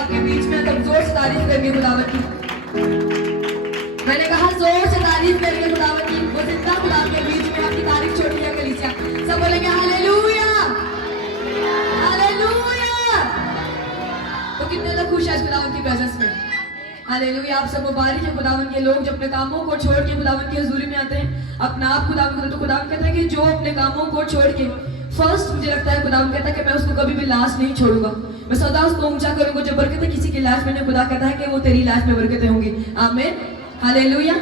आपके बीच में, तब जोर से तारीफ करेंगे खुदावन की। मैंने कहा जोर से तारीफ करेंगे खुदावन की। वो जिंदा खुदा के बीच में आपकी तारीफ छोटी है कलीसिया। सब बोलेंगे हालेलुया, हालेलुया। तो कितने लोग खुश हैं खुदावन की प्रेजेंस में? हालेलुया। आप सब मुबारक है खुदावन के लोग जो अपने कामों को छोड़ के खुदावन की हजूरी में आते हैं, अपना आप खुदावन को। तो खुदावन कहता है कि जो अपने कामों को छोड़ के फर्स्ट, मुझे लगता है खुदावन कहता है कि मैं उसको कभी भी लास्ट नहीं छोड़ूंगा, मैं सदा उसको ऊंचा करूंगा। जो बरकतें किसी की लाइफ में, खुदा कहता है कि वो तेरी लाइफ में बरकतें होंगी। आमीन, हालेलुया।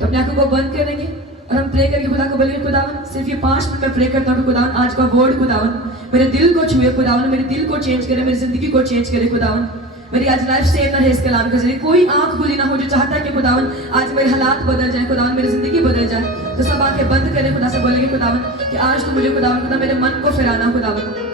तो अपने आंखों को बंद करेंगे और हम प्रे करके खुदा को बोलेंगे खुदावन सिर्फ ये 5 मिनट में प्रे करता हूँ। खुदावन आज का वर्ड खुदावन मेरे दिल को छुए, खुदावन मेरे दिल को चेंज करे, मेरी जिंदगी को चेंज करे खुदावन। मेरी आज लाइफ सेव ना है इस कलाम के जरिए। कोई आंख खुली ना हो जो चाहता है कि खुदावन आज मेरे हालात बदल जाए, खुदावन मेरी जिंदगी बदल जाए। तो सब आंखें बंद करें, खुदा से बोलेंगे खुदावन कि आज तो मुझे खुदावन खुदा मेरे मन को फिराना खुदावन।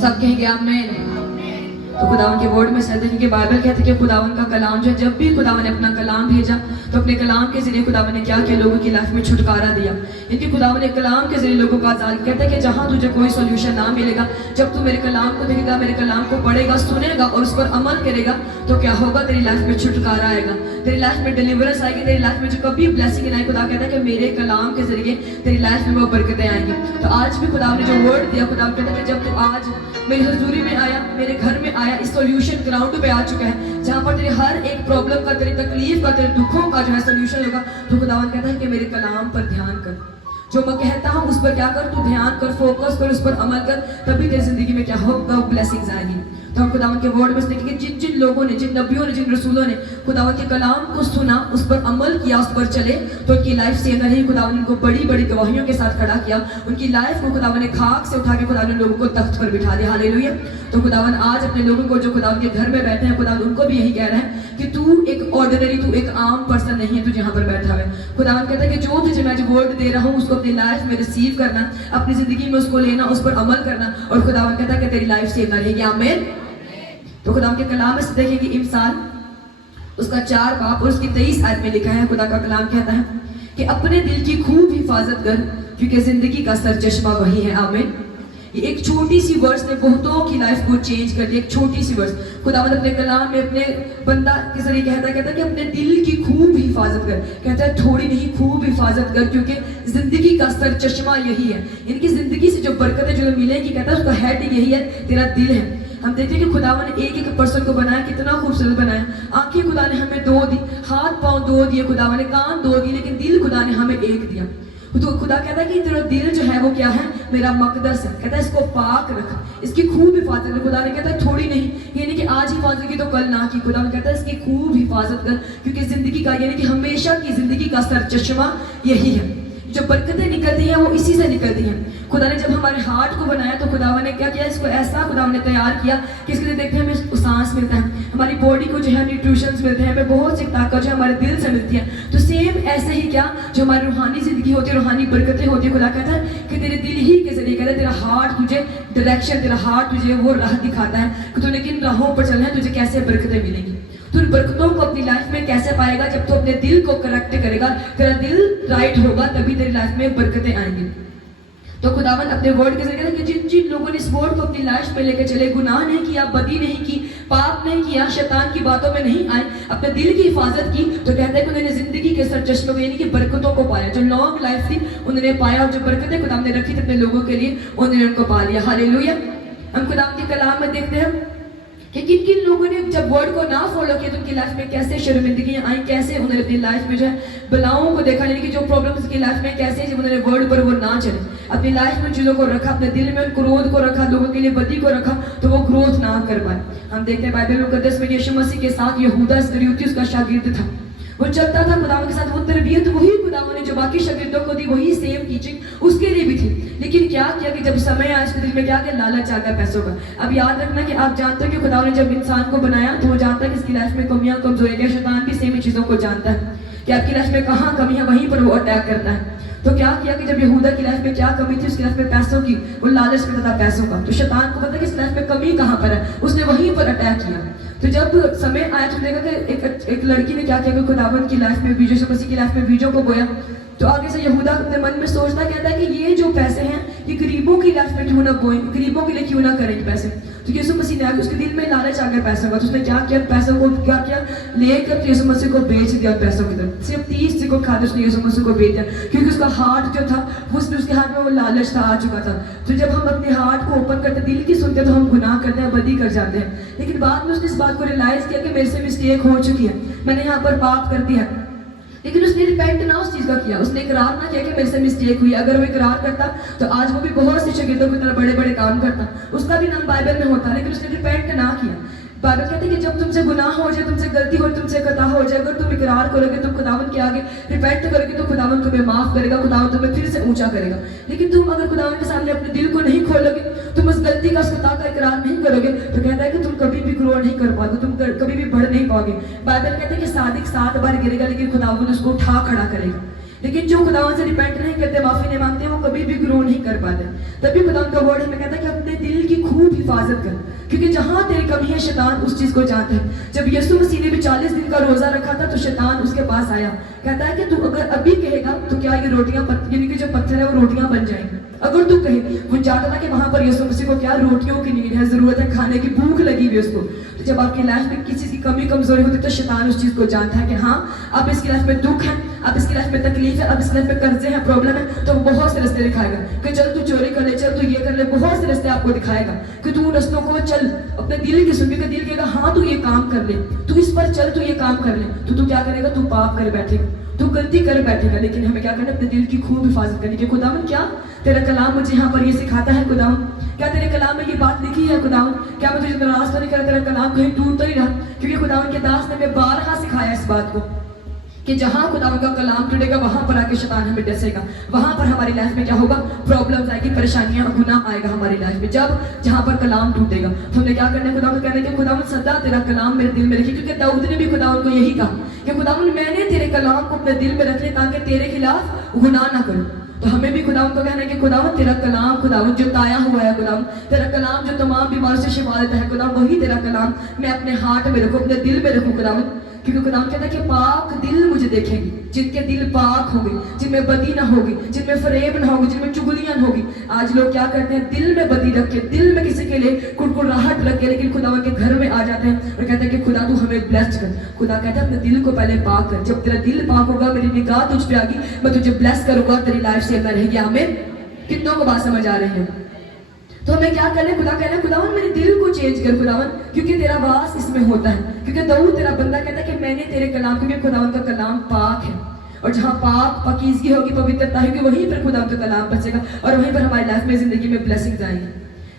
सब कहेंगे आमीन। तो खुदावन के वर्ड में कहते हैं कि बाइबल कहते हैं कि खुदावन का कलाम जो है, जब भी खुदावन ने अपना कलाम भेजा तो अपने कलाम के जरिए खुदावन ने क्या किया, लोगों की लाइफ में छुटकारा दिया। इनकी खुदावन ने कलाम के जरिए लोगों को आजाद। कहता है कि जहां तुझे कोई सोल्यूशन ना मिलेगा, जब तू मेरे कलाम को देखेगा, मेरे कलाम को पढ़ेगा, सुनेगा और उस पर अमल करेगा तो क्या होगा, तेरी लाइफ में छुटकारा आएगा, तेरी लाइफ में डिलीवरेंस आएगी, तेरी लाइफ में जो कभी ब्लेसिंग नहीं। खुदा कहता है कि मेरे कलाम के जरिए तेरी लाइफ में वो बरकतें आएंगी। तो आज भी खुदा ने जो वर्ड दिया, खुदा कहता है कि जब तू आज मेरी हजूरी में आया, मेरे घर में आया, इस सॉल्यूशन ग्राउंड पे आ चुका है जहाँ पर तेरे हर एक प्रॉब्लम का, तेरी तकलीफ का, तेरे दुखों का जो है सॉल्यूशन होगा। तो खुदावन कहता है कि मेरे कलाम पर ध्यान कर, जो मैं कहता हूँ उस पर क्या कर, तू ध्यान कर, फोकस कर, उस पर अमल कर, तभी तेरी जिंदगी में क्या होगा, ब्लेसिंग्स आएंगी। तो हम खुदावन के वर्ड में देखिए कि जिन जिन लोगों ने, जिन नबियों ने, जिन रसूलों ने खुदावन के कलाम को सुना, उस पर अमल किया, उस पर चले, तो उनकी लाइफ से नहीं खुदावन उनको बड़ी बड़ी गवाहियों के साथ खड़ा किया। उनकी लाइफ को खुदावन ने खाक से उठा के खुदावन ने लोगों को तख्त पर बिठा दिया। हालेलुया। तो खुदावन आज अपने लोगों को जो खुदावन के घर में बैठे हैं, खुदावन उनको भी यही कह रहे हैं कि तू एक ऑर्डिनरी, तू एक आम पर्सन नहीं है, तू यहाँ पर बैठा है। खुदावन कहता है कि जो तुझे मैं जो वर्ड दे रहा हूँ उसको अपनी लाइफ में रिसीव करना, अपनी जिंदगी में उसको लेना, उस पर अमल करना, और खुदावन कहता है कि तेरी लाइफ सेव ना रहेगी। आमीन। तो खुदा के कलाम में से देखें कि इंसान उसका 4 बाब और उसकी 23 आयत में लिखा है, खुदा का कलाम कहता है कि अपने दिल की खूब हिफाजत कर क्योंकि जिंदगी का सरचश्मा वही है। आमीन। ये एक छोटी सी वर्ड्स ने बहुतों की लाइफ को चेंज कर दिया। एक छोटी सी वर्ड्स खुदावंद अपने कलाम में अपने बंदा के जरिए कहता है कि अपने दिल की खूब हिफाजत कर। कहता है थोड़ी नहीं, खूब हिफाजत कर क्योंकि जिंदगी का सरचश्मा यही है। इनकी जिंदगी से जो बरकतें जो मिलेगी, कहता है उसका हेड यही है, तेरा दिल है। हम देखते हैं कि खुदावन ने एक एक पर्सन को बनाया, कितना खूबसूरत बनाया। आंखें खुदा ने हमें 2 दी, हाथ पांव 2 दिए, खुदावन ने कान 2 दिए, लेकिन दिल खुदा ने हमें 1 दिया। तो खुदा कहता है कि तेरा दिल जो है वो क्या है, मेरा मकदस है। कहता है इसको पाक रख, इसकी खूब हिफाजत कर। खुदा ने कहता है थोड़ी नहीं, यानी कि आज हिफाजत की तो कल ना की। खुदा ने कहता है इसकी खूब हिफाजत कर क्योंकि जिंदगी का, यानी कि हमेशा की जिंदगी का सरचश्मा यही है। जो बरकतें निकलती हैं वो इसी से निकलती हैं। खुदा ने जब हमारे हार्ट को बनाया तो खुदावन ने क्या किया, इसको ऐसा खुदावन ने तैयार किया कि इसके लिए देखते हैं हमें सांस मिलता है, हमारी बॉडी को जो है न्यूट्रिशंस मिलते हैं, हमें बहुत सी ताकत जो हमारे दिल से मिलती है। तो सेम ऐसे ही क्या, जो हमारी रूहानी जिंदगी होती है, रूहानी बरकतें होती है, खुदा कहता है कि तेरे दिल ही के जरिए, कहता है तेरा हार्ट तुझे डायरेक्शन, तेरा हार्ट तुझे वो राह दिखाता है कि तूने किन राहों पर चलना है, तुझे कैसे बरकतें मिलेंगी। तो उन बरकतों को अपनी लाइफ में कैसे पाएगा, जब तू अपने दिल को करेक्ट करेगा, तेरा दिल राइट होगा, तभी तेरी लाइफ में बरकतें आएंगी। तो खुदावन अपने वर्ड के जरिए कि जिन जिन लोगों ने इस वर्ड को अपनी लाइफ में लेकर चले, गुनाह नहीं किया, बदी नहीं की, पाप नहीं किया, शैतान की बातों में नहीं आए, अपने दिल की हिफाजत की, तो कहते हैं कि उन्होंने जिंदगी के सरचश्मे को, यानी कि बरकतों को पाया। जो लॉन्ग लाइफ थी उन्होंने पाया, और जो बरकतें खुदा ने रखी थी अपने लोगों के लिए, उन्होंने उनको पा लिया। हालेलुया। हम खुदा के कलाम में देखते हैं कि किन किन लोगों ने जब वर्ड को ना फॉलो किया तो उनकी लाइफ में कैसे शर्मिंदगियां आई, कैसे उन्होंने अपनी लाइफ में जो है बलाओं को देखा, यानी कि जो प्रॉब्लम्स की लाइफ में कैसे जब उन्होंने वर्ड पर वो ना चले, अपनी लाइफ में चीज़ों को रखा, अपने दिल में क्रोध को रखा, लोगों के लिए बदी को रखा, तो वो ग्रोथ ना कर पाए। हम देखते हैं बाइबल मुकद्दस में यीशु मसीह के साथ यहूदा इस्करियोती उसका शागिर्द था। वो चलता था खुदावन के साथ, वो तरबियत वही खुदावन ने जो बाकी शागिर्दों को दी, वही सेम टीचिंग उसके लिए भी थी। लेकिन क्या किया कि जब समय आया उसके दिल में क्या कि लालच आ गया पैसों का। अब याद रखना कि आप जानते हो कि खुदावन ने जब इंसान को बनाया तो वो जानता है कि इसकी लाइफ में कमियां कमजोरी क्या, शैतान भी सेम चीजों को जानता है कि आपकी लाइफ में कहाँ कमी है, वहीं पर वो अटैक करता है। तो क्या किया कि जब यहूदा की लाइफ में क्या कमी थी, उसकी लाइफ में पैसों की, वो लालच करता था पैसों का। तो शैतान को पता है कि इस लाइफ में कमी कहाँ पर है, उसने वहीं पर अटैक किया। तो जब समय आया तो देखा कि एक लड़की ने क्या किया कि खुदावन की लाइफ में बीजों से, किसी की लाइफ में बीजों को बोया। तो आगे से यहूदा अपने मन में सोचता कहता है कि ये जो पैसे हैं ये गरीबों की लाइफ में क्यों ना बोए, गरीबों के लिए क्यों ना करें पैसे। तो यीशु मसीह ने आगे उसके दिल में लालच आ गया पैसों का। तो उसने क्या किया, पैसों को क्या किया, लेकर यीशु मसीह को बेच दिया पैसों की तरफ। सिर्फ 30 सिक्कों खाते उसने यीशु मसीह को बेच दिया, क्योंकि उसका हार्ट जो था उसमें, उसके हाथ में वो लालच था, आ चुका था। तो जब हम अपने हार्ट को ओपन करते, दिल की सुनते, तो हम गुनाह करते हैं, बदी कर जाते हैं। लेकिन बाद में उसने इस बात को रियलाइज किया कि मेरे से मिस्टेक हो चुकी है, मैंने यहाँ पर पाप कर दिया। लेकिन उसने रिपेंट ना उस चीज का किया, उसने इकरार ना किया कि मेरे से मिस्टेक हुई। अगर वो इकरार करता तो आज वो भी बहुत सी शागिर्दों की तरह बड़े बड़े काम करता, उसका भी नाम बाइबल में होता। लेकिन उसने रिपेंट ना किया। बाइबल कहते हैं कि जब तुमसे गुनाह हो जाए, तुमसे गलती हो, तुमसे खता हो जाए, अगर तुम इकरार करोगे, तुम खुदावन के आगे रिपेंट करोगे, तो खुदावन तुम्हें माफ करेगा, खुदावन तुम्हें फिर से ऊंचा करेगा। लेकिन तुम अगर खुदावन के सामने अपने दिल को नहीं खोलोगे, तुम उस गलती का, उस खता का इकरार नहीं करोगे, तो कहता है कि तुम कभी भी ग्रो नहीं कर पाओगे, तुम कभी भी बढ़ नहीं पाओगे। बाइबल कहते हैं कि सादिक 7 बार गिरेगा लेकिन खुदावन उसको उठा खड़ा करेगा। लेकिन जो खुदावन से रिपेंट नहीं करते, माफी नहीं मांगते, वो कभी भी ग्रो नहीं कर पाते। तभी खुदावन का वर्ड हमें कहता है कि अपने दिल की खूब हिफाजत कर, क्योंकि जहां तेरी कमी है शैतान उस चीज को जानता है। जब यीशु मसीह ने भी 40 दिन का रोजा रखा था तो शैतान उसके पास आया, कहता है कि तू अगर अभी कहेगा तो क्या ये रोटियां, यानी कि जो पत्थर है वो रोटियां बन जाएंगे। अगर तू कहे, वो जानता था कि वहां पर यीशु मसीह को क्या रोटियों की नीड है, जरूरत है, खाने की भूख लगी हुई उसको। तो जब आपकी लाइफ में किसी की कमी कमजोरी होती है तो शैतान उस चीज को जानता है कि हाँ अब इसकी लाइफ में दुख है, अब इसकी लाइफ में तकलीफ है, अब इसकी लाइफ में कर्जे हैं, प्रॉब्लम है, तो वो बहुत से रास्ते दिखाएगा कि चल तू चोरी कर ले, चल तू ये कर ले, बहुत से रास्ते आपको दिखाएगा कि तू उन रास्तों को चल, अपने दिल की सुन के दिल कहेगा हाँ तू ये काम कर ले, तू इस पर चल, तू ये काम कर ले, तो तू क्या करेगा, तू पाप कर बैठेगा, तू गलती कर बैठेगा। लेकिन हमें क्या करना, अपने दिल की खूब हिफाजत करनी कि खुदावन क्या तेरा कलाम मुझे यहाँ पर ये सिखाता है, खुदावन क्या तेरे कलाम में ये बात लिखी है, खुदावन क्या मैं तुझे नाराज तो नहीं कर, तेरा कलाम कहीं दूर तो नहीं रहा। क्योंकि खुदावन के दास ने हमें 12 सिखाया इस बात को कि जहां खुदावन का कलाम टूटेगा वहां पर आके शैतान हमें डसेगा, वहां पर हमारी लाइफ में क्या होगा, प्रॉब्लम्स आएगी, परेशानियां, गुनाह आएगा हमारी लाइफ में जब जहां पर कलाम टूटेगा। तो हमें क्या करना है, खुदावन कहने के खुदावन सदा तेरा कलाम मेरे दिल में रखी, क्योंकि दाऊद ने भी खुदावन को यही कहा कि खुदावन मैंने तेरे कलाम को अपने दिल में रख लिया ताकि तेरे खिलाफ गुनाह ना करूं। तो हमें भी खुदावन को कहना है कि खुदावन तेरा कलाम, खुदावन जो ताया हुआ है, खुदावन तेरा कलाम जो तमाम बीमारियों से शिफा देता है, खुदावन वही तेरा कलाम मैं अपने हार्ट में रखूं, अपने दिल में रखूं खुदावन। क्योंकि खुदावन कहता है कि पाक दिल मुझे देखेंगे, जिनके दिल पाक होंगे, जिनमें बदी ना होगी, जिनमें फरेब ना होगी, जिनमें चुगलियां ना होगी। आज लोग क्या करते हैं, दिल में बदी रख के, दिल में किसी के लिए कुड़कुड़ाहट रख के, लेकिन खुदावन के घर में आ जाते हैं और कहते हैं कि खुदा तू हमें ब्लेस्ड कर। खुदा कहता है अपने दिल को पहले पाक कर, जब तेरा दिल पाक होगा मेरी निगाह तुझ पे आगी, मैं तुझे ब्लेस करूंगा, तेरी लाइफ से अंदर रहेगी। हमें कितनों को बात समझ आ रही है। तो हमें क्या करना है, खुदा कहना है खुदावन मेरे दिल को चेंज कर खुदावन, क्योंकि तेरा वास इसमें होता है। क्योंकि दाऊद तेरा बंदा कहता है कि मैंने तेरे कलाम, क्योंकि खुदावन का कलाम पाक है, और जहाँ पाक पकीजगी होगी, पवित्रता होगी, वहीं पर खुदावन का कलाम बचेगा और वहीं पर हमारी लाइफ में जिंदगी में ब्लेसिंग्स आएंगी।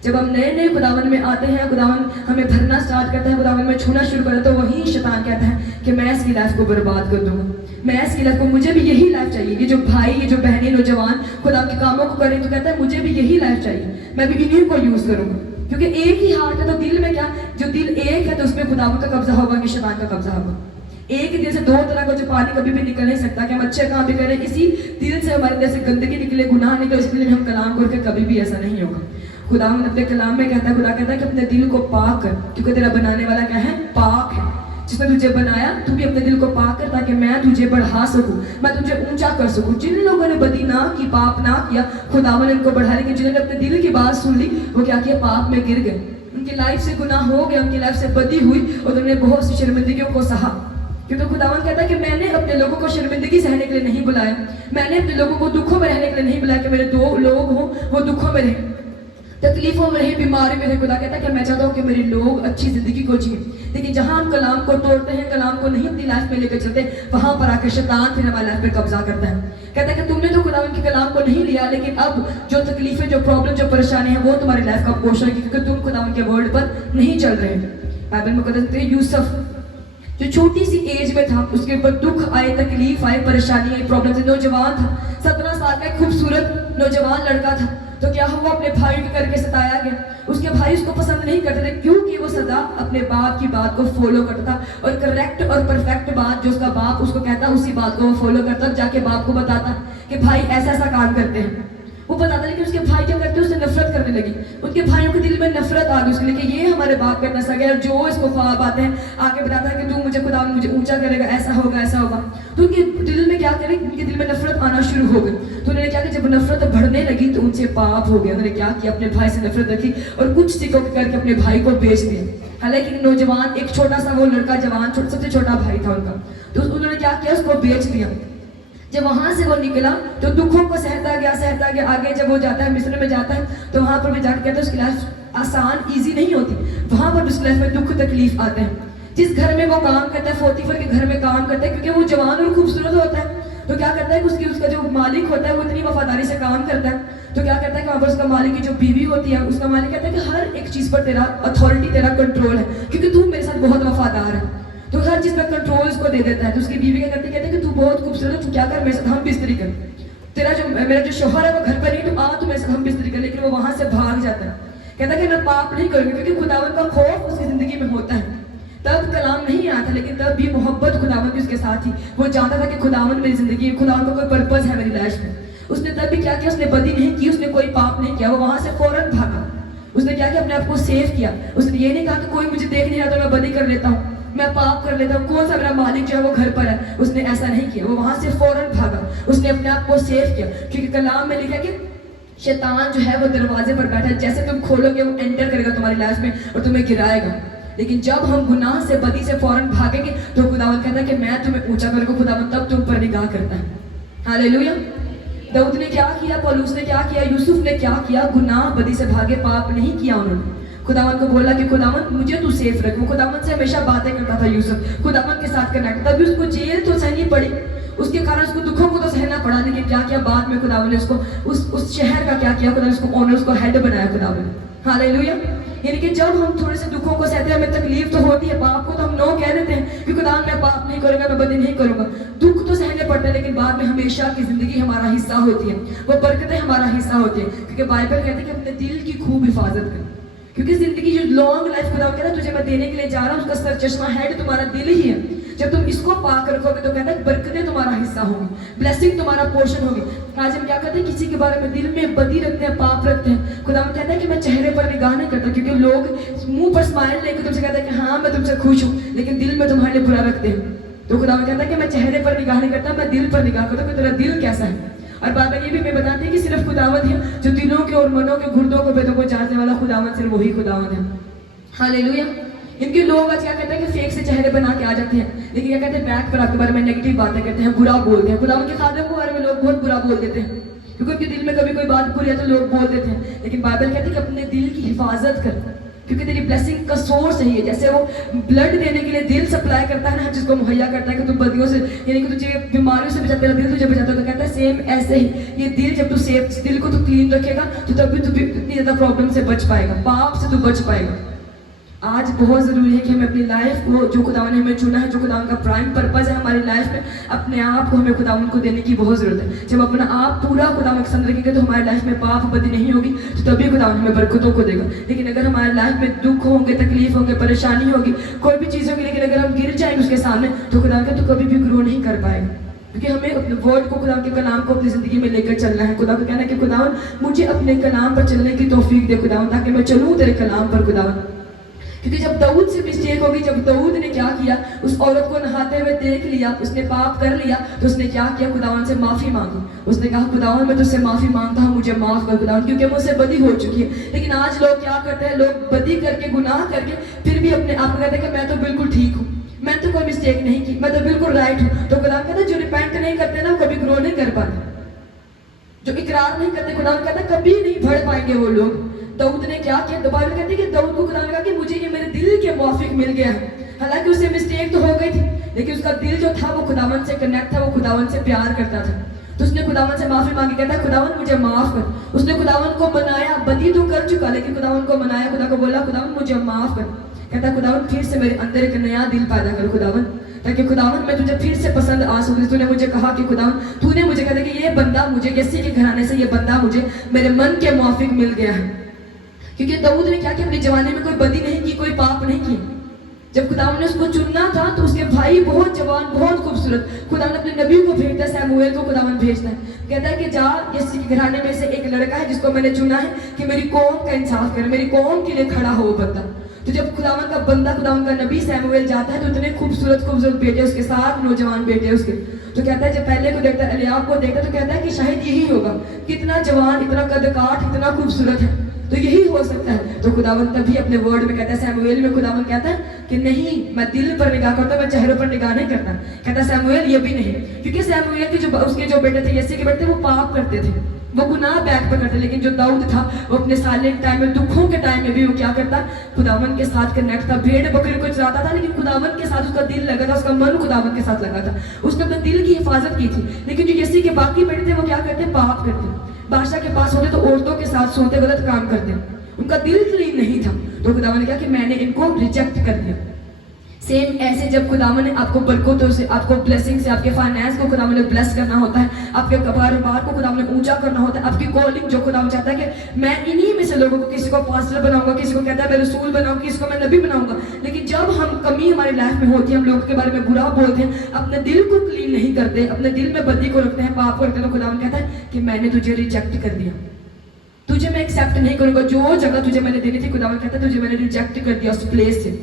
जब हम नए नए खुदावन में आते हैं, खुदावन हमें भरना स्टार्ट करता है, खुदावन में छूना शुरू करता है, तो वही शैतान कहता है कि मैं इसकी लाइफ को बर्बाद कर दूंगा, मैं इसकी लाइफ को, मुझे भी यही लाइफ चाहिए। ये जो भाई, ये जो बहनें, नौजवान खुदा के कामों को करें तो कहता है मुझे भी यही लाइफ चाहिए, मैं भी इन्हीं को यूज करूंगा। क्योंकि एक ही हार्ट है, तो दिल में क्या, जो दिल एक है तो उसमें खुदावन का कब्जा होगा कि शैतान का कब्जा होगा। एक दिल से दो तरह का जो पानी कभी भी निकल नहीं सकता कि हम अच्छे काम भी करें, इसी दिल से हमारे अंदर से गंदगी निकले, गुनाह निकले, इसके लिए हम कलाम करके कभी भी ऐसा नहीं होगा। खुदावन अपने कलाम में कहता है, खुदा कहता है कि अपने दिल को पाक कर, क्योंकि तेरा बनाने वाला क्या है, पाक है। जिसने तुझे बनाया तू भी अपने दिल को पाक कर, ताकि मैं तुझे बढ़ा सकूं, मैं तुझे ऊंचा कर सकूं। जिन लोगों ने बदी ना की, पाप ना किया, खुदावन ने उनको बढ़ाया, लेकिन जिन्होंने अपने दिल की बात सुन ली वो क्या किया, पाप में गिर गए, उनकी लाइफ से गुनाह हो गया, उनकी लाइफ से बदी हुई और उन्होंने बहुत सी शर्मिंदगियों को सहा। क्योंकि खुदावन कहता है कि मैंने अपने लोगों को शर्मिंदगी सहने के लिए नहीं बुलाया, मैंने अपने लोगों को दुखों में रहने के लिए नहीं बुलाया कि मेरे दो लोग हों वो दुखों में रहें, तकलीफों में रहे, बीमारी में रहे। खुदा कहता है कि मैं चाहता हूँ कि मेरे लोग अच्छी जिंदगी को जिए। लेकिन जहां हम कलाम को तोड़ते हैं, कलाम को नहीं अपनी लाइफ में लेकर चलते, वहां पर आकर शैतान फिर हमारी लाइफ पे कब्जा करता है। कहता है कि तुमने तो खुदावन के कलाम को नहीं लिया, लेकिन अब जो तकलीफें, जो प्रॉब्लम, जो परेशानी है वो तुम्हारी लाइफ का पोषण है, क्योंकि तुम खुदावन के वर्ड पर नहीं चल रहे। बाइबल में कहते हैं यूसुफ जो छोटी सी एज में था, उसके ऊपर दुख आए, तकलीफ आए, परेशानी आई, प्रॉब्लम से। नौजवान था, 17 साल का एक खूबसूरत नौजवान लड़का था। तो क्या हुआ, अपने भाई के करके सताया गया। उसके भाई उसको पसंद नहीं करते थे, क्योंकि वो सदा अपने बाप की बात को फॉलो करता और करेक्ट और परफेक्ट बात जो उसका बाप उसको कहता, उसी बात को वो फॉलो करता, जाके बाप को बताता कि भाई ऐसा ऐसा काम करते हैं। वो बताता, लेकिन उसके भाई क्या करते, उससे नफरत करने लगी। उनके भाइयों के दिल में नफरत आ गई उसके लिए कि ये हमारे बाप का इतना सगा है, जो इसको ख्वाब आते हैं आके बताता है कि तू मुझे खुदा मुझे ऊंचा करेगा, ऐसा होगा ऐसा होगा। तो उनके दिल में क्या करे, उनके दिल में नफरत आना शुरू हो गई। तो उन्होंने क्या किया, जब नफरत बढ़ने लगी तो उनसे पाप हो गया। उन्होंने क्या किया, अपने भाई से नफरत रखी और कुछ सिक्कों करके अपने भाई को बेच दिया। हालांकि नौजवान, एक छोटा सा वो लड़का जवान, सबसे छोटा भाई था उनका, तो उन्होंने क्या किया, उसको बेच दिया। जब वहां से वो निकला तो दुखों को सहता गया। आगे जब वो जाता है, मिस्र में जाता है, तो वहां पर भी जाकर कहता है उसकी लाइफ आसान ईजी नहीं होती। वहां पर उसकी लाइफ में दुख तकलीफ आते हैं। जिस घर में वो काम करता है, पोतीफर के घर में काम करता है, क्योंकि वो जवान और खूबसूरत होता है, तो क्या करता है कि उसका जो मालिक होता है वो इतनी वफादारी से काम करता है। तो क्या करता है कि वहां पर उसका मालिक की जो बीवी होती है, उसका मालिक कहता है कि हर एक चीज पर तेरा अथॉरिटी, तेरा कंट्रोल है, क्योंकि तू मेरे साथ बहुत वफादार है। तो हर चीज में कंट्रोल उसको दे देता है। तो उसकी बीवी क्या करती, कहते हैं कि तू बहुत खूबसूरत है, तू क्या कर, मेरे साथ हम बिस्तरी कर। मेरा जो शोहर है वो घर पर नहीं, तो आ तू मेरे साथ हम बिस्तरी कर। लेकिन वो वहां से भाग जाता है, कहता है कि मैं पाप नहीं करूंगा, क्योंकि खुदावन का खौफ उसकी जिंदगी में होता है। तब कलाम नहीं आता, लेकिन तब भी मोहब्बत खुदावन की उसके साथ थी। वो जानता था कि खुदावन मेरी जिंदगी, खुदावन का कोई पर्पस है मेरी लाइफ में। उसने तब भी क्या किया, उसने बदी नहीं की, उसने कोई पाप नहीं किया, वो वहां से फौरन भागा। उसने क्या किया, अपने आप को सेव किया। उसने ये नहीं कहा कि कोई मुझे देख नहीं रहा तो मैं बदी कर लेता हूँ, मैं पाप कर लेता हूँ, कौन सा मेरा मालिक जो है वो घर पर है। उसने ऐसा नहीं किया, वो वहां से फौरन भागा। उसने अपने आप को सेव किया, क्योंकि कलाम में लिखा कि शैतान जो है वो दरवाजे पर बैठा है, जैसे तुम खोलोगे वो एंटर करेगा तुम्हारी लाइफ में और तुम्हें गिराएगा। लेकिन जब हम गुनाह से, बदी से फौरन भागेंगे तो खुदावन कहता है कि मैं तुम्हें ऊंचा करूंगा। खुदावन तब तुम पर निगाह करता है। हालेलुया। दाऊद ने क्या किया, पौलुस ने क्या किया, यूसुफ ने क्या किया, गुनाह बदी से भागे, पाप नहीं किया उन्होंने। खुदावन को बोला कि खुदावन मुझे तू सेफ रख। वो खुदावन से हमेशा बातें करता था यूसुफ, खुदावन के साथ कनेक्ट। तभी उसको जेल तो सहनी पड़ी, उसके कारण उसको दुखों को तो सहना पड़ा, लेकिन क्या किया बाद में खुदावन ने उसको उस शहर का क्या किया, खुदावन उसको ऑनर, उसको हेड बनाया खुदावन ने। हालेलुया। यानी कि जब हम थोड़े से दुखों को सहते हैं, हमें तकलीफ तो होती है, पाप को तो हम नो कह देते हैं कि खुदा मैं पाप नहीं करूंगा, मैं बदी नहीं करूंगा। दुख तो सहने पड़ते हैं, लेकिन बाद में हमेशा की जिंदगी हमारा हिस्सा होती है, वो बरकतें हमारा हिस्सा होती है। क्योंकि बाइबल कहते हैं कि अपने दिल की खूब हिफाजत कर, क्योंकि जिंदगी जो लॉन्ग लाइफ खुदा कहता है तुझे मैं देने के लिए जा रहा हूँ, उसका सर चश्मा हेड तुम्हारा दिल ही है। जब तुम इसको पाक रखोगे तो कहता है बरकतें तुम्हारा हिस्सा होंगी, ब्लेसिंग तुम्हारा पोर्शन होगी। आज हम क्या करते हैं, किसी के बारे में दिल में बदी रखते हैं, पाप रखते हैं। खुदा कहता है कि मैं चेहरे पर निगाह नहीं करता, क्योंकि लोग मुंह पर स्माइल लेकर तुमसे कहते हैं कि हाँ मैं तुमसे खुश हूँ, लेकिन दिल में तुम्हारे लिए बुरा रखते हैं। तो खुदा कहता है कि मैं चेहरे पर निगाह नहीं करता, मैं दिल पर निगाह करता हूँ कि तेरा दिल कैसा है। और बाइबल ये भी हमें बताती है कि सिर्फ खुदावंद है जो दिलों के और मनों के गुर्दों को बेदों को जानने वाला, खुदावंद सिर्फ वही खुदावंद है। हालेलुया। इनके लोग आज क्या कहते हैं कि फेक से चेहरे बना के आ जाते हैं, लेकिन क्या कहते हैं बैक पर आपके बारे में नेगेटिव बातें करते हैं, बुरा बोलते हैं। खुदावंद के खादम के बारे में लोग बहुत बुरा बोल देते हैं, क्योंकि उनके दिल में कभी कोई बात बुरी है तो लोग बोल देते हैं। लेकिन बाइबल कहती है कि अपने दिल की हिफाजत कर, क्योंकि तेरी ब्लेसिंग का सोर्स है। जैसे वो ब्लड देने के लिए दिल सप्लाई करता है ना, जिसको मुहैया करता है कि तुम बदियों से, यानी कि तुझे बीमारियों से बचाता, तेरा दिल तुझे बचाता है। तो कहता है सेम ऐसे ही ये दिल, जब तू सेफ दिल को तू क्लीन रखेगा तो तभी तू इतनी ज्यादा प्रॉब्लम से बच पाएगा, पाप से तू बच पाएगा। आज बहुत जरूरी है कि हमें अपनी लाइफ को, जो खुदावन ने हमें चुना है, जो खुदावन का प्राइम पर्पस है हमारी लाइफ में, अपने आप को हमें खुदावन को देने की बहुत जरूरत है। जब अपना आप पूरा खुदावन के संग रखेंगे तो हमारी लाइफ में पाप बदी नहीं होगी, तो तभी खुदावन हमें बरकतों को देगा। लेकिन अगर हमारी लाइफ में दुख होंगे, तकलीफ होंगे, परेशानी होगी, कोई भी चीज़ होगी, लेकिन अगर हम गिर जाएंगे उसके सामने तो खुदावन का तो कभी भी ग्रो नहीं कर पाएगा। क्योंकि हमें अपने वर्ड को, खुदा के कलाम को अपनी जिंदगी में लेकर चलना है। खुदा को कहना है कि खुदावन मुझे अपने कलाम पर चलने की तौफीक दे खुदावन, ताकि मैं चलूँ तेरे कलाम पर खुदावन। क्योंकि जब दाऊद से मिस्टेक होगी, जब दाऊद ने क्या किया, उस औरत को नहाते हुए देख लिया, उसने पाप कर लिया, तो उसने क्या किया, खुदावन से माफी मांगी। उसने कहा खुदावन मैं तुझसे माफी मांगता हूँ, मुझे माफ कर खुदावन, क्योंकि मुझसे बदी हो चुकी है। लेकिन आज लोग क्या करते हैं, लोग बदी करके, गुनाह करके, फिर भी अपने आप को कहते हैं कि मैं तो बिल्कुल ठीक हूँ, मैं तो कोई मिस्टेक नहीं की, मैं तो बिल्कुल राइट हूँ। तो खुदावन कहता है जो रिपेंट नहीं करते ना, वो कभी ग्रो नहीं कर पाते, जो इकरार नहीं करते, खुदावन कहता है कभी नहीं बढ़ पाएंगे वो लोग। दाऊद ने क्या किया, दोबारा कहते हैं कि दाऊद को खुदा ने कहा कि मुझे ये मेरे दिल के मुआफिक मिल गया है। हालांकि उससे मिस्टेक तो हो गई थी, लेकिन उसका दिल जो था वो खुदावन से कनेक्ट था, वो खुदावन से प्यार करता था। तो उसने खुदावन से माफी मांगी, कहता है खुदावन मुझे माफ कर। उसने खुदावन को मनाया, बदी तो कर चुका, लेकिन खुदावन को मनाया, खुदा को बोला खुदावन मुझे माफ कर। कहता खुदावन फिर से मेरे अंदर एक नया दिल पैदा कर खुदावन, ताकि खुदावन मैं तुझे फिर से पसंद आ सकूं। तूने मुझे कहा कि खुदावन तूने मुझे कहता कि ये बंदा मुझे यसी के घराने से, ये बंदा मुझे मेरे मन के मुआफिक मिल गया है। क्योंकि दाऊद ने क्या कि अपने जवानी में कोई बदी नहीं की, कोई पाप नहीं की। जब खुदावन ने उसको चुनना था तो उसके भाई बहुत जवान, बहुत खूबसूरत, खुदावन अपने नबी को भेजता है, सैमुएल को खुदावन भेजता है, कहता है कि जा यसी के घराने में से एक लड़का है जिसको मैंने चुना है कि मेरी कौम का इंसाफ करे, मेरी कौम के लिए खड़ा हो वो बंदा। तो जब खुदावन का बंदा, खुदावन का नबी सैमुएल जाता है तो इतने खूबसूरत खूबसूरत बेटे उसके साथ, नौजवान बेटे उसके, तो कहता है जब पहले को देखता है, एलियाब को देखता तो कहता है कि शायद यही होगा, कितना जवान, इतना कद-काठ, इतना खूबसूरत है, तो यही हो सकता है। तो खुदावन तभी अपने वर्ड में कहता है, सैमुएल में खुदावन कहता है कि नहीं, मैं दिल पर निगाह करता, मैं चेहरों पर निगाह नहीं करता। कहता सैमुएल ये भी नहीं, क्योंकि सैमुएल के जो उसके जो बेटे थे, यसी के बेटे थे, वो पाप करते थे, वो गुनाह बैक पर करते, लेकिन जो दाऊद था वो अपने साइलेंट टाइम में, दुखों के टाइम में भी वो क्या करता, खुदावन के साथ कनेक्ट था। भेड़ बकरी को चलाता था लेकिन खुदावन के साथ उसका दिल लगा था, उसका मन खुदावन के साथ लगा था, उसने अपने दिल की हिफाजत की थी। लेकिन जो यसी के बाकी बेटे थे वो क्या करते, पाप करते, बादशाह के पास होते तो औरतों के साथ सोते, गलत काम करते, उनका दिल क्लीन नहीं था। तो खुदावन ने कहा कि मैंने इनको रिजेक्ट कर दिया। सेम ऐसे जब खुदावन ने आपको बरकतों से, आपको ब्लेसिंग से, आपके फाइनेंस को खुदावन ने ब्लेस करना होता है, आपके कारोबार को खुदावन ने ऊंचा करना होता है, आपकी कॉलिंग जो खुदावन चाहता है कि मैं इन्हीं में से लोगों को, किसी को पास्टर बनाऊंगा, किसी को कहता है मैं रसूल बनाऊंगा, किसी को मैं नबी बनाऊंगा। लेकिन जब हम कमी हमारी लाइफ में होती है, हम लोगों के बारे में बुरा बोलते हैं, अपने दिल को क्लीन नहीं करते, अपने दिल में बदी को रखते हैं, पाप को रखते हैं, तो खुदावन कहता है कि मैंने तुझे रिजेक्ट कर दिया, तुझे मैं एक्सेप्ट नहीं करूंगा। जो जगह तुझे मैंने देनी थी, खुदावन कहता है तुझे मैंने रिजेक्ट कर दिया उस प्लेस से,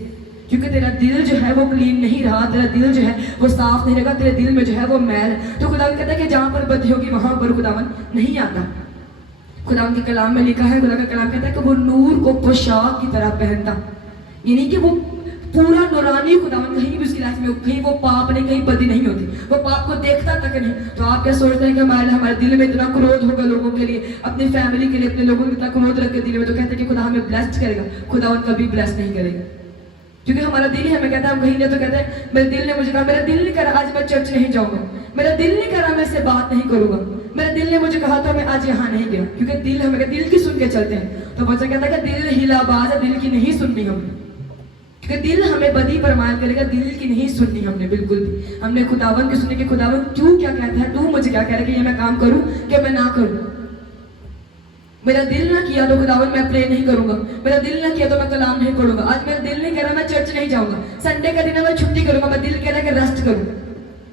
क्योंकि तेरा दिल जो है वो क्लीन नहीं रहा, तेरा दिल जो है वो साफ नहीं रहा, तेरे दिल में जो है वो मैल है। तो खुदावन कहता है कि जहां पर बदी होगी वहां पर खुदावन नहीं आता। खुदावन के कलाम में लिखा है, खुदा का कलाम कहता है कि वो नूर को पोशाक की तरह पहनता, यानी कि वो पूरा नूरानी खुदावन, कहीं भी उसकी लाइफ में कहीं वो पाप नहीं, कहीं बदी नहीं होती, वो पाप को देखता तक नहीं। तो आप क्या सोचते हैं कि हमारे दिल में इतना क्रोध होगा लोगों के लिए, अपनी फैमिली के लिए, अपने लोगों को इतना क्रोध रख के दिल में, तो कहते हैं कि खुदा हमें ब्लेस्ड करेगा, खुदावन कभी ब्लेस नहीं करेगा, क्योंकि हमारा दिल ही हमें कहता है, हम कहीं नहीं तो कहते हैं मेरे दिल ने मुझे कहा, मेरा दिल नहीं करा आज मैं चर्च नहीं जाऊंगा, मेरा दिल नहीं करा मैं इससे बात नहीं करूंगा, मेरे दिल ने मुझे कहा तो मैं आज यहाँ नहीं गया, क्योंकि दिल हमें दिल की सुन के चलते हैं। तो बच्चा कहता है कि दिल हिलाबाज है, दिल की नहीं सुननी हमने, क्योंकि दिल हमें बदी पर मार करेगा, दिल की नहीं सुननी हमने बिल्कुल भी। हमने खुदावन की सुनी कि खुदावन तू क्या कहता है, तू मुझे क्या कह रहा है कि ये मैं काम करूं कि मैं ना करूं। मेरा दिल ना किया तो खुदावन मैं प्रे नहीं करूंगा, मेरा दिल ना किया तो मैं कलाम नहीं पढ़ूंगा, आज मेरा दिल नहीं कह रहा मैं चर्च नहीं जाऊंगा, संडे का दिन है मैं छुट्टी करूंगा, मैं दिल कह रहा है कि रेस्ट करूं।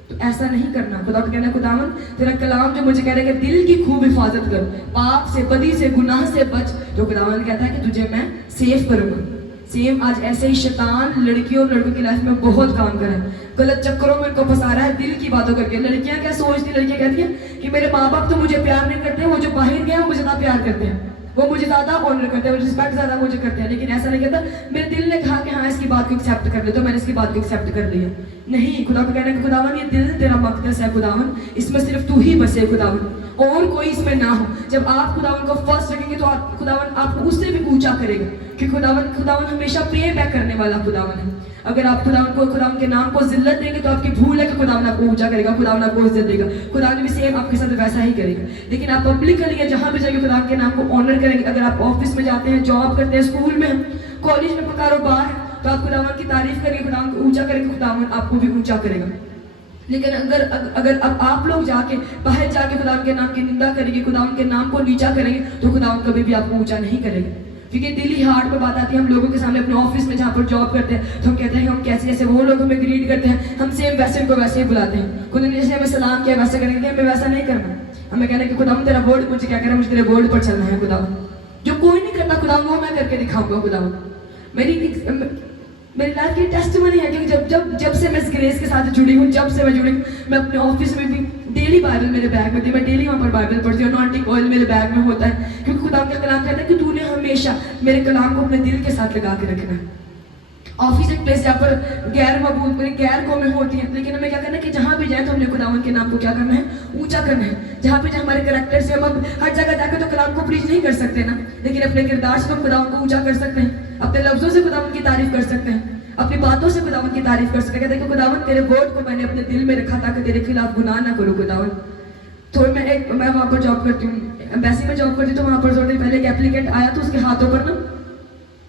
तो ऐसा नहीं करना। खुदा कहना है खुदावन तेरा कलाम जो मुझे कह रहा है कि दिल की खूब हिफाजत कर, पाप से, बदी से, गुनाह से बच। तो खुदावन कहता है कि तुझे मैं सेफ करूंगा। सेम आज ऐसे ही शैतान लड़कियों और लड़कों की लाइफ में बहुत काम कर रहा है, गलत चक्करों में इनको फंसा रहा है, दिल की बातों करके। लड़कियां क्या सोचती, लड़कियां कहती हैं कि मेरे माँ बाप तो मुझे प्यार नहीं करते, वो जो बाहर गए वो मुझे ज्यादा प्यार करते हैं, वो मुझे ज्यादा ऑनर करते हैं, रिस्पेक्ट ज्यादा मुझे करते हैं। लेकिन ऐसा नहीं कहता, मेरे दिल ने कहा कि हाँ इसकी बात को एक्सेप्ट कर ले, तो मैंने इसकी बात को एक्सेप्ट कर लिया। नहीं, खुदा का कहना है खुदावन ये दिल तेरा मकदस है खुदावन, इसमें सिर्फ तू ही बसे खुदावन, और कोई इसमें ना हो। जब आप खुदावन को फर्स्ट रखेंगे तो आप खुदावन आपको उससे भी ऊंचा करेगा, क्योंकि खुदावन हमेशा पे बैक करने वाला खुदावन है। अगर आप खुदावन के नाम को जिल्लत देंगे तो आपकी भूल है कि खुदावन आपको ऊंचा करेगा, खुदावन आपको इज्जत देगा, खुदावन भी सेम आपके साथ वैसा ही करेगा। लेकिन आप पब्लिकली या जहां भी जाएंगे खुदावन के नाम को ऑनर करेंगे। अगर आप ऑफिस में जाते हैं, जॉब करते हैं, स्कूल में, कॉलेज में, कारोबार है, तो आप खुदावन की तारीफ करेंगे, खुदावन को ऊंचा करेंगे, खुदावन आपको भी ऊंचा करेगा। लेकिन अगर अब आप लोग जाके बाहर जाके खुदावन के नाम की निंदा करेंगे, खुदावन के नाम को नीचा करेंगे, तो खुदावन कभी भी आपको ऊंचा नहीं करेंगे। क्योंकि दिल ही हार्ट पर बात आती है। हम लोगों के सामने अपने ऑफिस में जहाँ पर जॉब करते हैं तो हम कहते हैं कि हम कैसे जैसे वो लोग हमें ग्रीट करते हैं, हम सेम वैसे उनको वैसे ही बुलाते हैं। खुदा ने जैसे हमें सलाम किया वैसे करेंगे, हमें वैसा नहीं करना। हमें कहना कि खुदा तेरा वर्ड मुझे क्या कह रहा है, मुझे तेरे वर्ड पर चलना है। खुदा जो कोई नहीं करता खुदा वो मैं करके दिखाऊंगा। खुदा मेरी लाइफ की टेस्टिमनी है कि जब से मैं इस ग्रेस के साथ जुड़ी हूँ, जब से मैं जुड़ी हूँ, मैं अपने ऑफिस में भी डेली बाइबल मेरे बैग में थी, मैं डेली वहाँ पर बाइबल पढ़ती हूँ, अनॉइंटिंग ऑयल मेरे बैग में होता है, क्योंकि खुदा का कलाम कहता है कि तूने हमेशा मेरे कलाम को अपने दिल के साथ लगा के रखना है। ऑफिस एक प्लेस जहाँ पर गैर मकबूल गैर कौमें होती हैं, लेकिन हमें क्या करना है कि जहाँ भी जाए तो हमने खुदावन के नाम को क्या करना है, ऊंचा करना है। जहाँ पे हमारे करैक्टर से हम हर जगह जाकर तो कलाम को प्रीच नहीं कर सकते ना, लेकिन अपने किरदार से हम खुदावन को ऊंचा कर सकते हैं, अपने लफ्जों से खुदावन की तारीफ कर सकते हैं, अपनी बातों से खुदावन की तारीफ कर सकते हैं। कहते हैं कि खुदावन तेरे वर्ड को मैंने अपने दिल में रखा ताकि तेरे खिलाफ गुनाह ना करूँ। खुदावन तो मैं वहाँ पर जॉब करती हूँ, एम्बेसी में जॉब करती हूँ, तो वहाँ पर थोड़ी पहले एक एप्लीकेंट आया तो उसके हाथों पर ना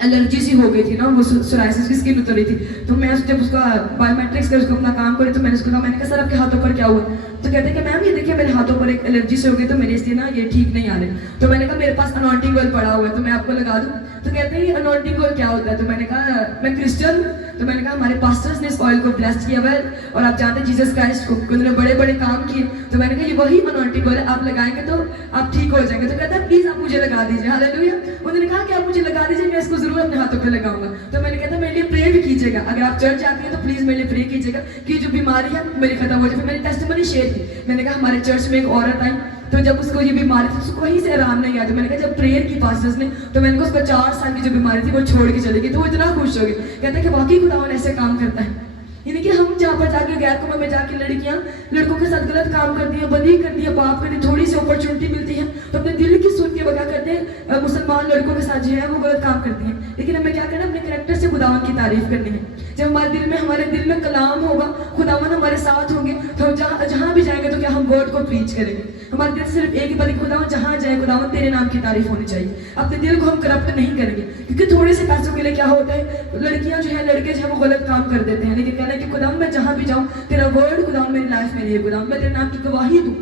एलर्जी सी हो गई थी ना, वो सोराइसिस की स्किन उतर रही थी। तो मैं जब उसका बायोमेट्रिक्स कर उसको अपना काम करे तो मैंने उसको कहा, मैंने कहा सर आपके हाथों पर क्या हुआ? तो कहते हैं कि मैम ये देखिए मेरे हाथों पर एक एलर्जी से हो गई, तो मेरे इसलिए ना ये ठीक नहीं आ रहे। तो मैंने कहा मेरे पास अनॉइंटिंग ऑयल पड़ा हुआ है, तो मैं आपको लगा दूं। तो कहते हैं ये अनॉइंटिंग ऑयल क्या होता है? तो मैंने कहा मैं क्रिश्चियन हूं। तो मैंने कहा हमारे पास्टर्स ने इस ऑयल को ब्लेस्ड किया हुआ है, और आप जानते हैं जीसस क्राइस्ट को उन्होंने बड़े बड़े काम किए। तो मैंने कहा ये वही अनॉइंटिंग ऑयल है, आप लगाएंगे तो आप ठीक हो जाएंगे। तो कहता है प्लीज आप मुझे लगा दीजिए। हालेलुया। उन्होंने कहा कि आप मुझे लगा दीजिए, मैं इसको जरूर अपने हाथों पर लगाऊंगा। तो मैंने कहा मेरे लिए प्रे भी कीजिएगा, अगर आप चर्च जाती हैं तो प्लीज मेरे लिए प्रे कीजिएगा कि जो बीमारी है मेरी खत्म हो जाए। फिर मैंने टेस्टिमनी शेयर की। मैंने कहा हमारे चर्च में एक औरत आई, तो जब उसको ये बीमारी थी उसको कहीं से आराम नहीं आया। तो मैंने कहा जब प्रेयर की पास्टर्स ने, तो मैंने कहा उसको 4 साल की जो बीमारी थी वो छोड़ के चली गई। तो वो इतना खुश हो गई, कहते हैं कि वाकई खुदावन ऐसे काम करता है। यानी कि हम जहाँ पर जाके गैर कौमों में जाके लड़कियां लड़कों के साथ गलत काम करती हैं, बदी करती है, पाप करती है, थोड़ी सी अपॉर्चुनिटी मिलती है तो अपने दिल की सुन के वो क्या करते हैं, मुसलमान लड़कों के साथ जो है वो गलत काम करती हैं। लेकिन हमें क्या करना है, अपने कैरेक्टर से खुदावन की तारीफ करनी है। जब हमारे दिल में कलाम होगा, खुदावन हमारे साथ होंगे, तो हम जहाँ भी जाएंगे तो क्या हम वर्ड को प्रीच करेंगे। हमारे दिल सिर्फ एक ही बात, खुदावन जहाँ जाए खुदावन तेरे नाम की तारीफ होनी चाहिए। अपने दिल को हम करप्ट नहीं करेंगे, क्योंकि थोड़े से पैसों के लिए क्या होता है, लड़कियां जो है लड़के जो है वो गलत काम कर देते हैं। लेकिन कहना है कि खुदावन मैं जहाँ भी जाऊँ तेरा वर्ड खुदावन मेरी लाइफ में है, खुदावन मैं तेरे नाम की गवाही दूँ।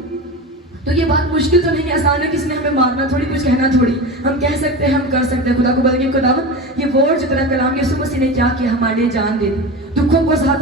तो ये बात मुश्किल तो नहीं, आसान है, किसी ने हमें मारना थोड़ी, कुछ कहना थोड़ी, हम कह सकते हैं, हम कर सकते हैं। खुदा को बोलेंगे खुदावन ये वर्ड जो तेरा कलाम यीशु मसीह ने क्या किया, हमारे लिए जान दे दी, दुखों को सहा,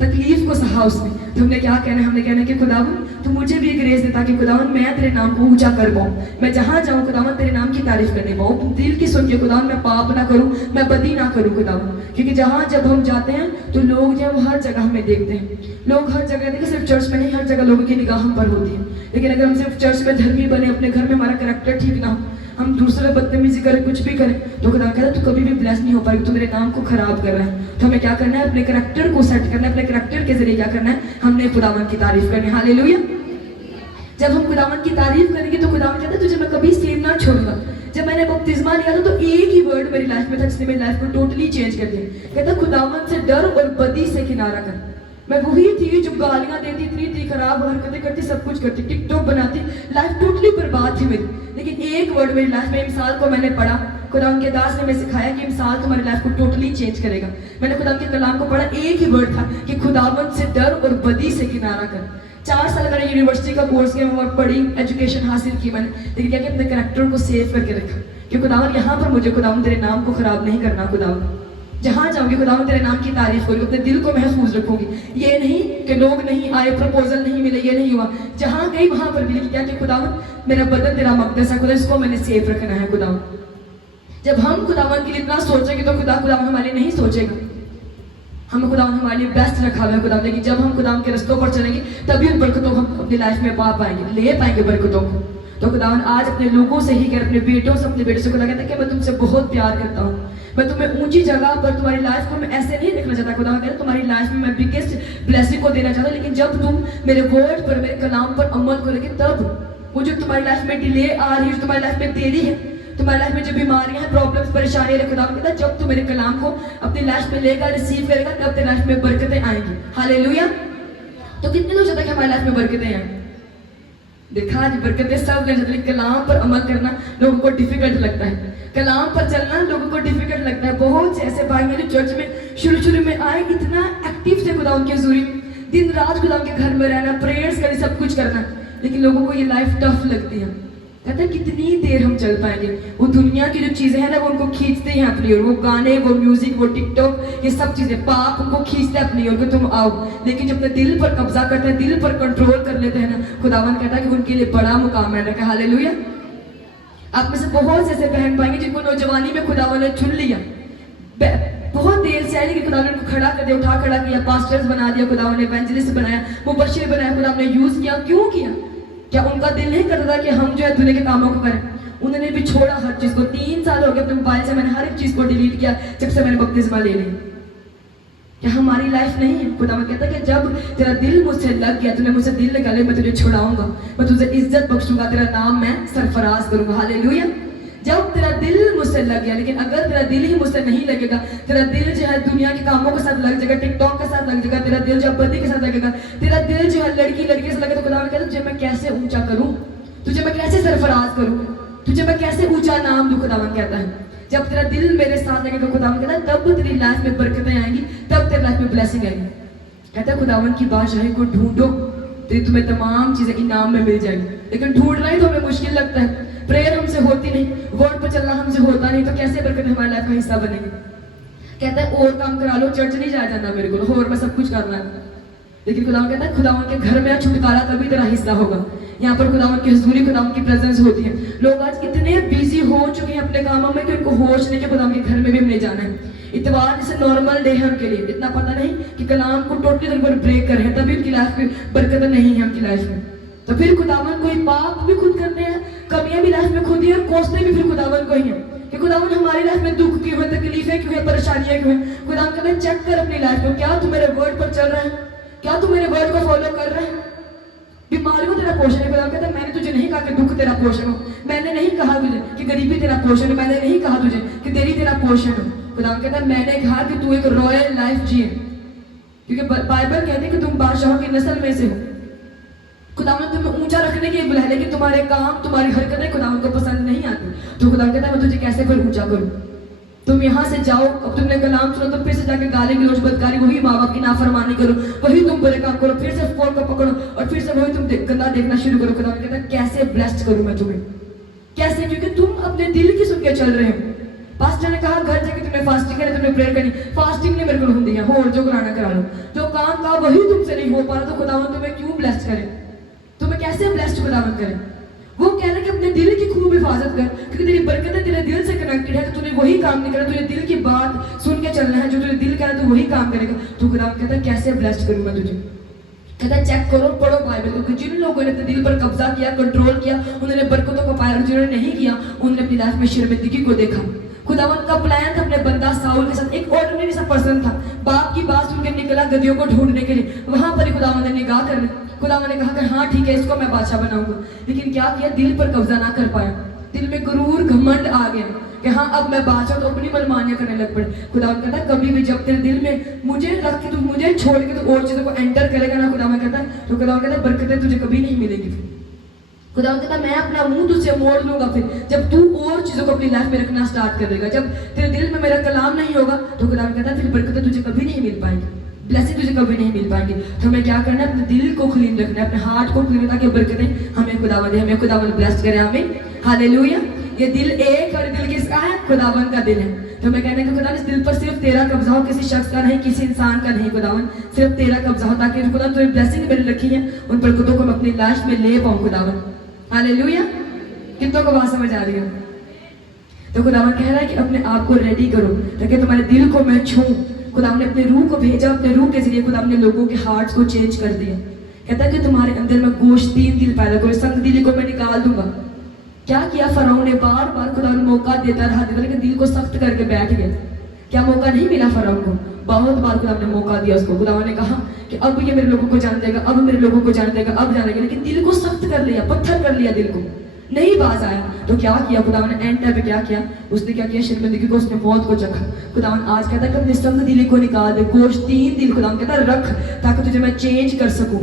तकलीफ को सहा उसने। तो हमने क्या कहना है, हमने कहना है कि खुदावन तू मुझे भी ग्रेस दे, ताकि खुदावन मैं तेरे नाम को ऊंचा कर पाऊँ, मैं जहाँ जाऊँ खुदावन तेरे नाम की तारीफ करने पाऊँ, दिल की सुन के खुदावन मैं पाप ना करूँ, मैं बदी ना करूँ खुदावन। क्योंकि जहाँ जब हम जाते हैं तो लोग जो है हर जगह हमें देखते हैं, लोग हर जगह देखिए, सिर्फ चर्च में नहीं, हर जगह लोगों की निगाह हम पर होती है। लेकिन अगर हम सिर्फ चर्च में धर्मी बने, अपने घर में हमारा करैक्टर ठीक ना हो, हम दूसरे बदतमीजी करें, कुछ भी करें, तो खुदा कहता है तू कभी भी ब्लेस नहीं हो पाएगी, तू मेरे नाम को खराब कर रहा है। तो हमें क्या करना है, अपने करैक्टर को सेट करना है, अपने करैक्टर के जरिए क्या करना है, हमने खुदावन की तारीफ करनी है। हालेलुया। जब हम खुदावन की तारीफ करेंगे तो खुदावन कहता है तुझे मैं कभी सेम ना छोड़ूंगा। जब मैंने बपतिस्मा लिया था तो एक ही वर्ड मेरी लाइफ में था जिसने मेरी लाइफ को टोटली चेंज कर दिया। कहता खुदावन से डर और बदी से किनारा कर। मैं वही थी जो गालियां देती, इतनी थी, खराब हरकतें करती, सब कुछ करती, टिकटॉक बनाती, लाइफ टोटली बर्बाद थी मेरी। लेकिन एक वर्ड मेरी लाइफ में, मिसाल को मैंने पढ़ा, खुदा के दास ने हमें सिखाया कि मिसाल तुम्हारी लाइफ को टोटली चेंज करेगा। मैंने खुदा के कलाम को पढ़ा, एक ही वर्ड था कि खुदावन से डर और बदी से किनारा कर। 4 साल मैंने यूनिवर्सिटी का कोर्स किया, मैं पढ़ी, एजुकेशन हासिल की मैंने, लेकिन क्या कि अपने कैरेक्टर को सेव करके रखा कि खुदावन यहाँ पर मुझे खुदावन तेरे नाम को खराब नहीं करना। खुदावन जहाँ जाऊंगी खुदावन तेरे नाम की तारीफ करूंगी, अपने दिल को महफूज रखूंगी। ये नहीं कि लोग नहीं आए, प्रपोजल नहीं मिले, ये नहीं हुआ, जहाँ गई वहां पर भी क्या कि खुदावन मेरा बदन तेरा मकदस है, खुदा इसको मैंने सेफ रखना है। खुदावन जब हम खुदावन के लिए इतना सोचेंगे तो खुदावन हमारे लिए नहीं सोचेगा, हमें खुदावन हमारे लिए बेस्ट रखा हुआ है खुदावन। लेकिन जब हम खुदावन के रस्तों पर चलेंगे तभी उन बरकतों को हम अपनी लाइफ में पा पाएंगे, ले पाएंगे बरकतों को। तो खुदावन आज अपने लोगों से ही कर, अपने बेटों से, अपने बेटे से खुदा कहता है कि मैं तुमसे बहुत प्यार करता हूँ, मैं तुम्हें ऊंची जगह पर, तुम्हारी लाइफ को मैं ऐसे नहीं देखना चाहता। खुदा कहता है तुम्हारी लाइफ में मैं बिगेस्ट ब्लेसिंग को देना चाहता हूँ, लेकिन जब तुम मेरे वर्ड पर, मेरे कलाम पर अमल करोगे तब वो जो तुम्हारी लाइफ में डिले आ रही है, जो तुम्हारी लाइफ में देरी है, तुम्हारी लाइफ में जो बीमारियां हैं, प्रॉब्लम्स, परेशानियां है, खुदा कहता है जब तू मेरे कलाम को अपनी लाइफ में लेकर रिसीव करेगा तब तेरी लाइफ में बरकतें आएंगी। हालेलुया। तो कितने लोग चाहते हैं कि हमारी लाइफ में बरकतें आए? देखा आज बरकतें सब ले जाते, कलाम पर अमल करना लोगों को डिफिकल्ट लगता है, कलाम पर चलना लोगों को डिफिकल्ट लगता है। बहुत से ऐसे भाई हैं जो चर्च में शुरू में आए, इतना एक्टिव थे खुदा उनकी हजूरी, दिन रात खुदा उनके घर में रहना, प्रेयर्स करनी, सब कुछ करना, लेकिन लोगों को ये लाइफ टफ लगती है। कहता है कितनी देर हम चल पाएंगे, वो दुनिया की जो चीजें हैं ना वो उनको खींचते हैं अपनी ओर, वो गाने, वो म्यूजिक, वो टिकटॉक, ये सब चीजें, पाप उनको खींचते हैं अपनी ओर कि तुम आओ। लेकिन जब अपने दिल पर कब्जा करते हैं, दिल पर कंट्रोल कर लेते हैं ना, खुदावन कहता है कि उनके लिए बड़ा मुकाम है। हालेलुया। आप में से बहुत से ऐसे बहन पाएंगे जिनको नौजवानी में खुदावन ने चुन लिया, बहुत देर से आए, लेकिन खुदा ने उनको खड़ा कर दिया, उठा खड़ा किया, पास्टर्स बना दिया, खुदा ने इवेंजलिस्ट बनाया, मुबश्शिर बनाया, खुदा ने यूज किया। क्यों किया? क्या उनका दिल नहीं करता था कि हम जो है दुनिया के कामों को करें? उन्होंने भी छोड़ा हर चीज को। 3 साल हो गए अपने मोबाइल से मैंने हर एक चीज को डिलीट किया जब से मैंने बपतिस्मा ले ली। क्या हमारी लाइफ नहीं है? खुदा कहता है कि जब तेरा दिल मुझसे लग गया, तूने मुझसे दिल लगा लिया, मैं तुझे छुड़ाऊंगा, मैं तुझे इज्जत बख्शूंगा, तेरा नाम मैं सरफराज करूंगा। हालेलुया। जब तेरा दिल मुझसे लग गया, लेकिन अगर तेरा दिल ही मुझसे नहीं लगेगा, तेरा दिल जो है दुनिया के कामों के साथ लग जाएगा, टिकटॉक के साथ लग जाएगा, तेरा दिल जो बदी के साथ लगेगा, तेरा दिल जो है लड़की से लगेगा, तो खुदा कहता है तुझे मैं कैसे ऊंचा करूं, तुझे मैं कैसे सरफराज करूं, तुझे मैं कैसे ऊंचा नाम दूं, खुदावन कहता है। जब तेरा दिल मेरे साथ लगेगा, खुदावन कहता है, तब तेरी लाइफ में बरकतें आएंगी, तब तेरी लाइफ में ब्लेसिंग आएगी। कहता है खुदावन की बादशाही को ढूंढो तो तुम्हें तमाम चीजें इनाम में मिल जाएगी। लेकिन ढूंढना ही तो हमें मुश्किल लगता है, प्रेयर हमसे होती नहीं, वर्ड पर चलना हमसे होता नहीं, तो कैसे बरकत हमारी लाइफ का हिस्सा बनेगी। कहता है और काम करा लो, चर्च नहीं जाया जाना मेरे को, और मैं सब कुछ करना है। लेकिन खुदावन कहता है खुदावन के घर में छुटकारा तभी तेरा हिस्सा होगा। यहाँ पर खुदावन की हुजूरी, खुदावन की प्रेजेंस होती है। लोग आज इतने बिजी हो चुके हैं अपने कामों में कि उनको होश नहीं कि खुदावन के घर में भी हमने जाना है। इतवार जैसे नॉर्मल डे है उनके लिए, इतना पता नहीं कि कलाम को टोटली तौर पर ब्रेक कर रहे हैं, तभी उनकी लाइफ में बरकत नहीं है उनकी लाइफ में। तो फिर खुदावन कोई पाप भी खुद करने हैं, कमियां भी लाइफ में खुद ही, और कोसते भी फिर खुदावन को ही है कि खुदावन हमारी लाइफ में दुख क्यों है, तकलीफें क्यों है, परेशानियां क्यों है। खुदावन कहते हैं चेक कर अपनी लाइफ को, क्या तू मेरे वर्ड पर चल रहा है, क्या तू मेरे वर्ड को फॉलो कर रहा है। बीमारी को तेरा पोषण है, खुदावन कहता है मैंने तुझे नहीं कहा कि दुख तेरा पोषण हो, मैंने नहीं कहा तुझे कि गरीबी तेरा पोषण है, मैंने नहीं कहा तुझे कि देरी तेरा पोषण हो। खुदावन कहता है मैंने कहा कि तू एक रॉयल लाइफ जिए, क्योंकि बाइबल कहते हैं कि तुम बादशाहों की नस्ल में से हो। खुदावन तुम्हें ऊंचा रखने के लिए बुलाया, लेकिन तुम्हारे काम, तुम्हारी हरकतें खुदावन को पसंद नहीं आती। तो खुदावन कहता है मैं तुझे कैसे फिर ऊंचा करूं। तुम यहाँ से जाओ, अब तुमने कलाम सुनो तो फिर से जाके गाली गलौज बदकारी, वही माँ बाप की नाफरमानी करो, वही तुम बुरे काम करो, फिर से फोन को पकड़ो और फिर से वही तुम गंदा देखना शुरू करो। खुदावन कहता है कैसे ब्लेस्ड करूं मैं तुम्हें, कैसे, क्योंकि तुम अपने दिल की सुन के चल रहे हो। पास्टर ने कहा घर जाके तुमने फास्टिंग करनी, तुमने प्रेयर करनी, फास्टिंग नहीं मेरे को होती है, हो जो कराना करा लो, जो काम का वही तुमसे नहीं हो पा रहा, तो खुदावन तुम्हें क्यों ब्लेस्ड करे, तुम्हें कैसे ब्लेस्ड खुदावन करे। वो कह रहे हैं कि अपने दिल की खूब हिफाजत कर, क्योंकि तेरी बरकतें तेरे दिल से कनेक्टेड है। तो तूने वही काम नहीं करा, तुझे दिल की बात सुन के चलना है, जो तुझे दिल कह रहा है तो वही काम करेगा। तो खुदावन कहता है कैसे ब्लेस्ड करूं मैं तुझे। कहता है चेक करो, पढ़ो बाइबल को, जिन लोगों ने अपने दिल पर कब्जा किया, कंट्रोल किया, उन्होंने बरकतों को पाया, और जिन्होंने नहीं किया उन्होंने अपनी लाइफ में शर्मिंदगी को देखा। खुदावन का प्लान था अपने बंदा साउल के साथ, एक ऑर्डिनरी सा पर्सन था, बाप की बात सुनकर निकला गधियों को ढूंढने के लिए, वहां पर ही खुदावन ने निगाह कर ली। खुदावन ने कहा कि हाँ ठीक है, इसको मैं बादशाह बनाऊंगा। लेकिन क्या किया, दिल पर कब्जा ना कर पाया, दिल में गुरूर घमंड आ गया कि हाँ अब मैं बादशाह, तो अपनी मनमानियां करने लग पड़े। खुदावन कहता है कभी भी जब तेरे दिल में मुझे रख के, तू मुझे छोड़ के तो और चीजों को एंटर करेगा ना, खुदावन कहता है, तो खुदावन कहता है बरकतें तुझे कभी नहीं मिलेगी। खुदावन कहता है मैं अपना मुंह तुझसे मोड़ लूंगा फिर जब तू और चीजों को अपनी लाइफ में रखना स्टार्ट कर देगा। जब तेरे दिल में मेरा कलाम नहीं होगा तो खुदावन कहता है फिर बरकतें तुझे कभी नहीं मिल पाएंगी, ब्लेसिंग तुझे कभी नहीं मिल पाएंगी। तो हमें क्या करना है, अपने दिल को क्लीन रखना है, अपने हार्ट को क्लीन, ताकि बरकतें हमें खुदावन दे, हमें खुदावन ब्लेस करे। हमें हालेलुया। ये दिल एक, और दिल किसका है, खुदावन का दिल है। तो मैं कहने का खुदा इस दिल पर सिर्फ तेरा कब्जा हो, किसी शख्स का नहीं, किसी इंसान का नहीं, खुदावन सिर्फ तेरा कब्जा हो, ताकि खुदा तुझे ब्लेसिंग मेरे रखी है उन बरकतों को मैं अपनी लाइफ में ले पाऊं खुदावन। हालेलुया। कितनों को बात समझ आ रही है। तो खुदावन कह रहा है कि अपने आप को रेडी करो ताकि तुम्हारे दिल को मैं छूं। खुदावन ने अपने रूह को भेजा, अपने रूह के जरिए खुदावन ने लोगों के हार्ट्स को चेंज कर दिया। कहता है कि तुम्हारे अंदर मैं गोश्तीन दिल पैदा करूं, संग दिली को मैं निकाल दूंगा। क्या किया फराउन ने, बार बार खुदावन मौका देता रहा, लेकिन दिल को सख्त करके बैठ गया। क्या मौका नहीं मिला फराउन को, बहुत बार खुदावन ने मौका दिया उसको। खुदावन ने कहा कि अब ये मेरे लोगों को जान देगा, अब मेरे लोगों को जान देगा, अब जानेगा, लेकिन दिल को सख्त कर लिया, पत्थर कर लिया, दिल को नहीं बाज आया। तो क्या किया खुदावन ने एंड टाइम पे, क्या किया उसने, क्या किया, शर्मिंदगी को उसने मौत को चखा। खुदावन आज कहता है कि अपने संग दिल को निकाल दे, गोश्तीन दिल खुदावन कहता है रख, ताकि तुझे मैं चेंज कर सकूं।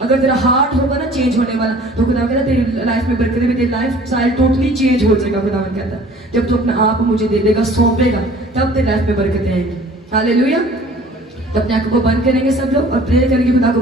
अगर तेरा हार्ट होगा ना चेंज होने वाला, तो खुदावन कहता है तेरी लाइफ में बरकतें भी, तेरी लाइफ स्टाइल टोटली चेंज हो जाएगा। खुदावन कहता है जब तू अपना आप मुझे दे देगा, सौंपेगा, तब तेरी लाइफ में बरकतें आएंगी। हालेलुया। तो अपने आंखों को बंद करेंगे सब लोग और प्रेयर करेंगे खुदा को।